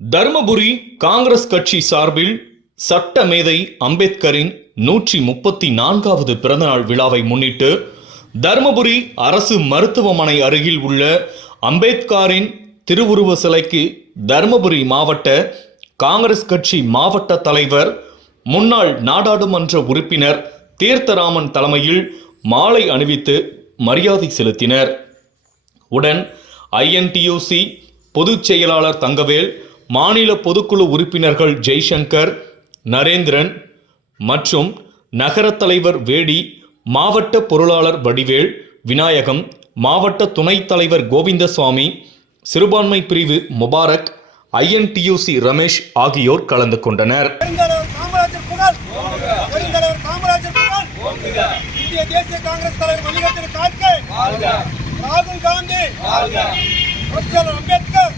தருமபுரி காங்கிரஸ் கட்சி சார்பில் சட்ட மேதை அம்பேத்கரின் நூற்றி முப்பத்தி நான்காவது பிறந்தநாள் விழாவை முன்னிட்டு தருமபுரி அரசு மருத்துவமனை அருகில் உள்ள அம்பேத்கரின் திருவுருவ சிலைக்கு தருமபுரி மாவட்ட காங்கிரஸ் கட்சி மாவட்ட தலைவர் முன்னாள் நாடாளுமன்ற உறுப்பினர் தீர்த்தராமன் தலைமையில் மாலை அணிவித்து மரியாதை செலுத்தினர். உடன் ஐஎன்டியூசி பொதுச் செயலாளர் தங்கவேல் மாநில பொதுக்குழு உறுப்பினர்கள் ஜெய்சங்கர் நரேந்திரன் மற்றும் நகர தலைவர் வேடி மாவட்ட பொருளாளர் வடிவேல் விநாயகம் மாவட்ட துணைத் தலைவர் கோவிந்தசுவாமி சிறுபான்மை பிரிவு முபாரக் ஐஎன்டியூசி ரமேஷ் ஆகியோர் கலந்து கொண்டனர். தேசிய காங்கிரஸ் தலைவர் மல்லிகார்ஜுன கார்கே! ராகுல் காந்தி! அம்பேத்கர்!